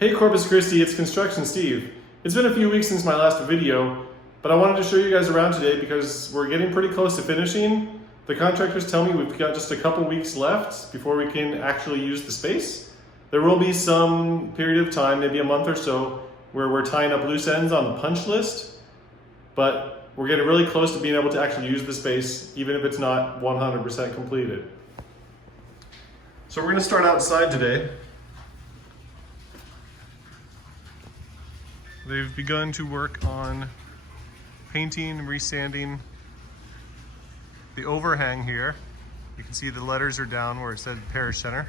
Hey Corpus Christi, it's Construction Steve. It's been a few weeks since my last video, but I wanted to show you guys around today because we're getting pretty close to finishing. The contractors tell me we've got just a couple weeks left before we can actually use the space. There will be some period of time, maybe a month or so, where we're tying up loose ends on the punch list, but we're getting really close to being able to actually use the space, even if it's not 100% completed. So we're going to start outside today. They've begun to work on painting and resanding the overhang here. You can see the letters are down where it said Parish Center.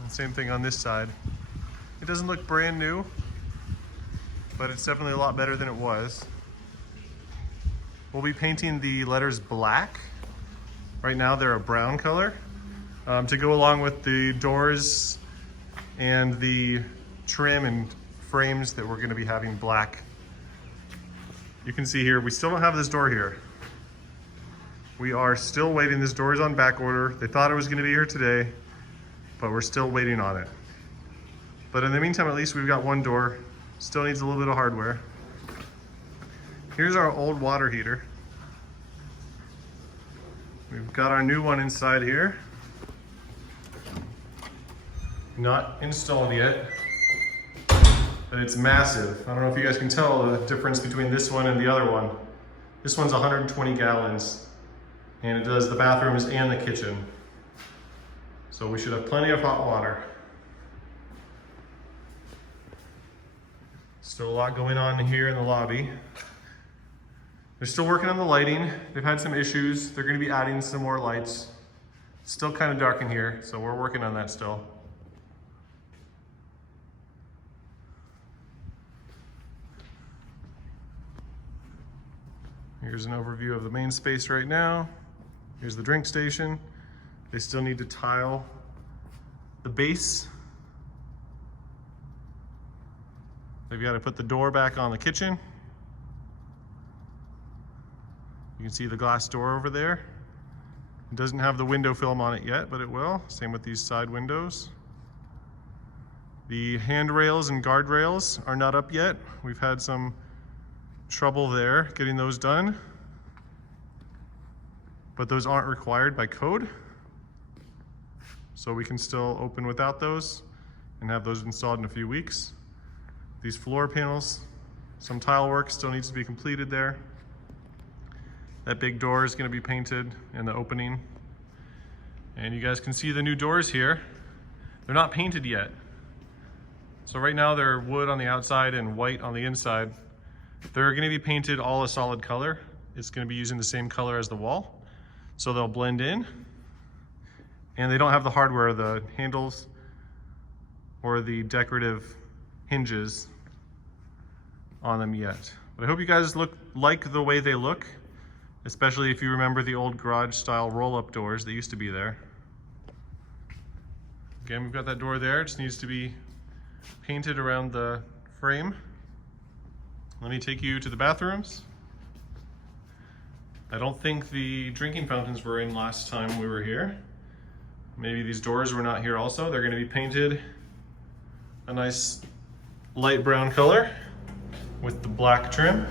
And same thing on this side. It doesn't look brand new, but it's definitely a lot better than it was. We'll be painting the letters black. Right now they're a brown color to go along with the doors and the trim and frames that we're going to be having black. You can see here, we still don't have this door here. We are still waiting. This door is on back order. They thought it was going to be here today, but we're still waiting on it. But in the meantime, at least we've got one door. Still needs a little bit of hardware. Here's our old water heater. We've got our new one inside here. Not installed yet, but it's massive. I don't know if you guys can tell the difference between this one and the other one. This one's 120 gallons, and it does the bathrooms and the kitchen. So we should have plenty of hot water. Still a lot going on here in the lobby. They're still working on the lighting. They've had some issues. They're going to be adding some more lights. It's still kind of dark in here, so we're working on that still. Here's an overview of the main space right now. Here's the drink station. They still need to tile the base. They've got to put the door back on the kitchen. You can see the glass door over there. It doesn't have the window film on it yet, but it will. Same with these side windows. The handrails and guardrails are not up yet. We've had some trouble there getting those done, but those aren't required by code, so we can still open without those and have those installed in a few weeks. These floor panels, some tile work still needs to be completed there. That big door is going to be painted in the opening, and you guys can see the new doors here. They're not painted yet, so right now they're wood on the outside and white on the inside. They're going to be painted all a solid color. It's going to be using the same color as the wall, so they'll blend in. And they don't have the hardware, the handles or the decorative hinges on them yet. But I hope you guys like the way they look, especially if you remember the old garage style roll-up doors that used to be there. Again, we've got that door there. It just needs to be painted around the frame. Let me take you to the bathrooms. I don't think the drinking fountains were in last time we were here. Maybe these doors were not here also. They're going to be painted a nice light brown color with the black trim.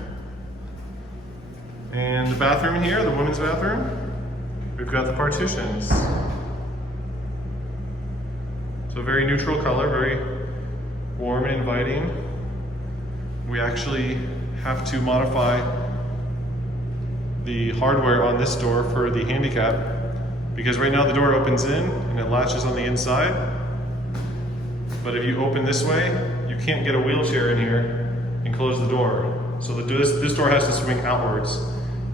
And the bathroom here, the women's bathroom, we've got the partitions. So very neutral color, very warm and inviting. We actually have to modify the hardware on this door for the handicap, because right now the door opens in and it latches on the inside. But if you open this way, you can't get a wheelchair in here and close the door. So this door has to swing outwards,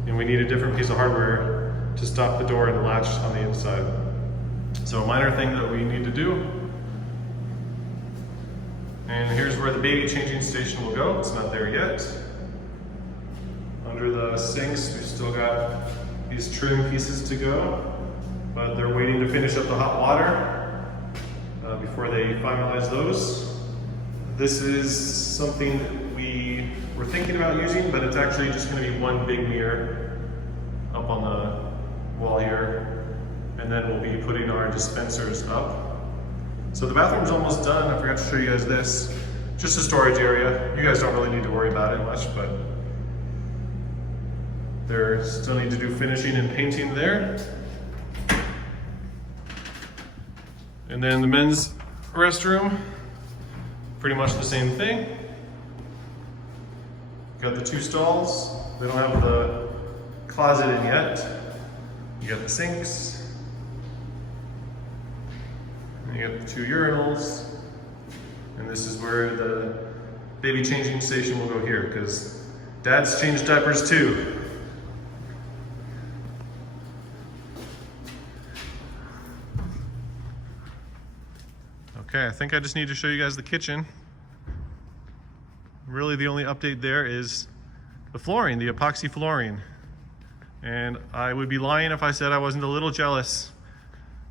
and we need a different piece of hardware to stop the door and latch on the inside. So a minor thing that we need to do. And here's where the baby changing station will go. It's not there yet. Under the sinks, we've still got these trim pieces to go, but they're waiting to finish up the hot water before they finalize those. This is something that we were thinking about using, but it's actually just going to be one big mirror up on the wall here, and then we'll be putting our dispensers up. So the bathroom's almost done. I forgot to show you guys this. Just a storage area. You guys don't really need to worry about it much, but there still need to do finishing and painting there. And then the men's restroom, pretty much the same thing. Got the 2 stalls. They don't have the closet in yet. You got the sinks. And you got the 2 urinals. And this is where the baby changing station will go here, because Dad's changed diapers too. Okay, I think I just need to show you guys the kitchen. Really the only update there is the flooring, the epoxy flooring. And I would be lying if I said I wasn't a little jealous,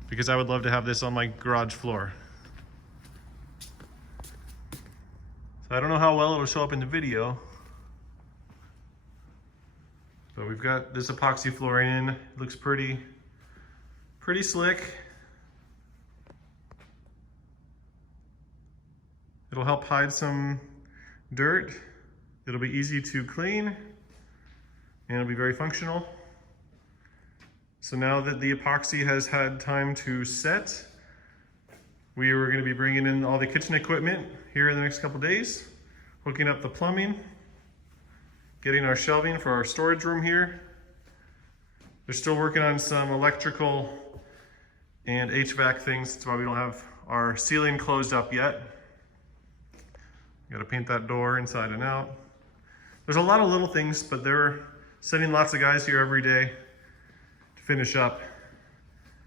because I would love to have this on my garage floor. So I don't know how well it will show up in the video, but we've got this epoxy flooring in. It looks pretty slick. It'll help hide some dirt. It'll be easy to clean, and it'll be very functional. So now that the epoxy has had time to set, we are going to be bringing in all the kitchen equipment here in the next couple days, hooking up the plumbing, getting our shelving for our storage room here. They're still working on some electrical and HVAC things. That's why we don't have our ceiling closed up yet. Got to paint that door inside and out. There's a lot of little things, but they're sending lots of guys here every day to finish up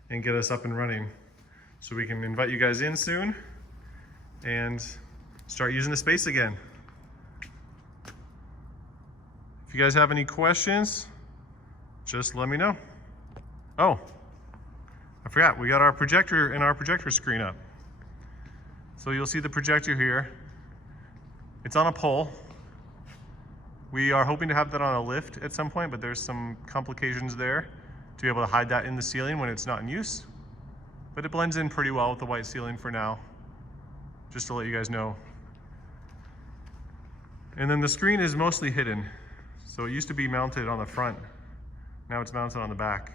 and get us up and running, so we can invite you guys in soon and start using the space again. If you guys have any questions, just let me know. Oh, I forgot, we got our projector and our projector screen up. So you'll see the projector here. It's on a pole. We are hoping to have that on a lift at some point, but there's some complications there to be able to hide that in the ceiling when it's not in use. But it blends in pretty well with the white ceiling for now, just to let you guys know. And then the screen is mostly hidden. So it used to be mounted on the front. Now it's mounted on the back.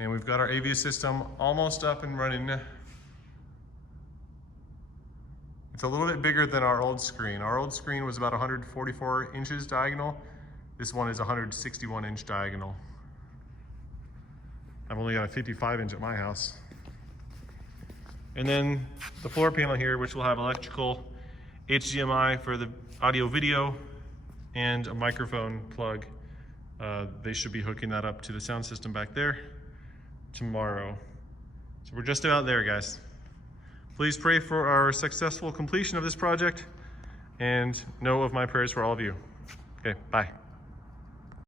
And we've got our AV system almost up and running. It's a little bit bigger than our old screen. Our old screen was about 144 inches diagonal. This one is 161 inch diagonal. I've only got a 55 inch at my house. And then the floor panel here, which will have electrical, HDMI for the audio video, and a microphone plug. They should be hooking that up to the sound system back there tomorrow. So we're just about there, guys. Please pray for our successful completion of this project, and know of my prayers for all of you. Okay, bye.